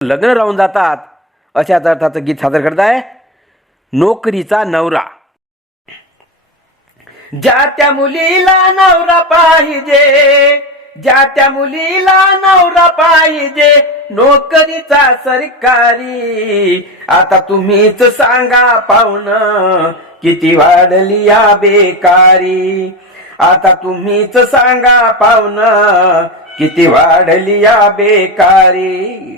लग्न राहून जातात अशाच अर्थाचं गीत सादर करताय नोकरीचा नवरा। ज्या त्या मुलीला नवरा पाहिजे, ज्या त्या मुलीला नवरा पाहिजे, नोकरीचा सरकारी। आता तुम्हीच सांगा पाहुणं किती वाढली या बेकारी। आता तुम्हीच सांगा पाहुणं किती वाढली या बेकारी।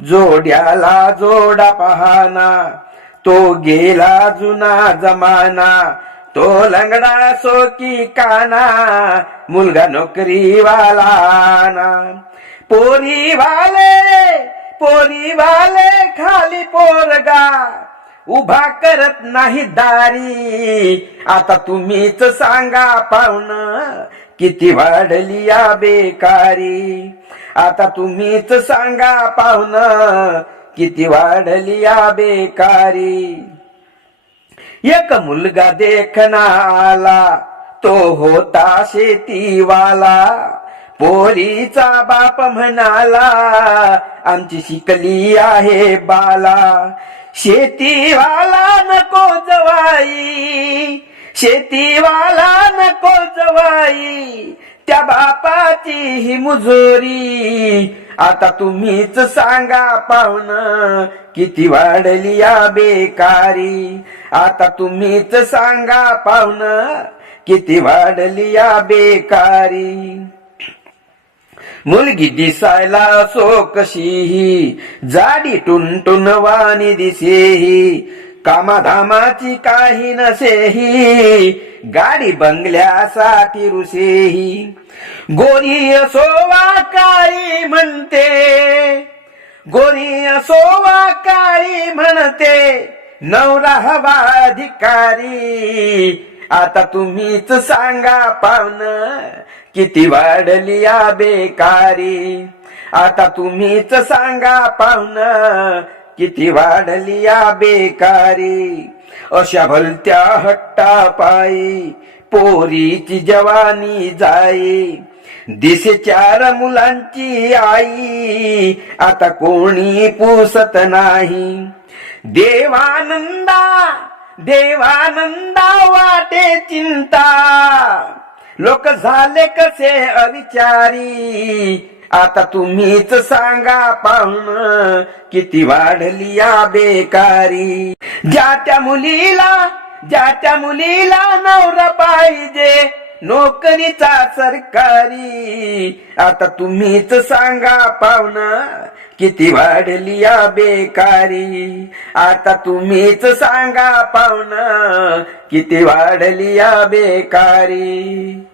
जोड्याला जोडा पाहना तो गेला जुना जमाना, तो लंगडा सो की काना, मुलगा नोकरीवाला ना। पोरी वाले खाली पोरगा उभा करत नाही दारी। आता तुम्हीच सांगा पाहुणं किती वाढली या बेकारी। आता तुम्हीच सांगा पाहुणं किती वाढली या बेकारी। एक मुलगा देखना आला तो होता शेतीवाला, पोरीचा बाप म्हणाला आमची शिकली आहे बाला। शेतीवाला नको जवाई, शेतीवाला नको जवाई, त्या बापाची ही मुजोरी। आता तुम्हीच सांगा पाहुणं किती वाढली या बेकारी। आता तुम्हीच सांगा पाहुणं किती वाढली या बेकारी। मुलगी दिसायला सो कशीही, जाडी टुनटुन वाणी दिसेही, कामाधामाची काही नसेही, गाडी बंगल्यासाठी रुसेही। गोरी असोवा काळी म्हणते, गोरी असोवा काळी म्हणते, नवरा हवा अधिकारी। आता तुम्हीच सांगा पाहुणं किती वाढली या बेकारी। आता तुम्हीच सांगा पाहुणं किती वाढली या बेकारी। अशा भलत्या हट्टापायी पोरीची जवानी जाई, दिसे 4 मुलांची आई, आता कोणी पुसत नाही। देवानंदा देवानंदा वाटे चिंता, लोक झाले कसे अविचारी। आता तुम्हीच सांगा पाहुणं किती वाढली या बेकारी। ज्या त्या मुलीला नवरा पाहिजे, नोकरीचा सरकारी। आता तुम्हीच सांगा पाहुणं किती वाढली या बेकारी। आता तुम्हीच सांगा पाहुणं किती वाढली या बेकारी।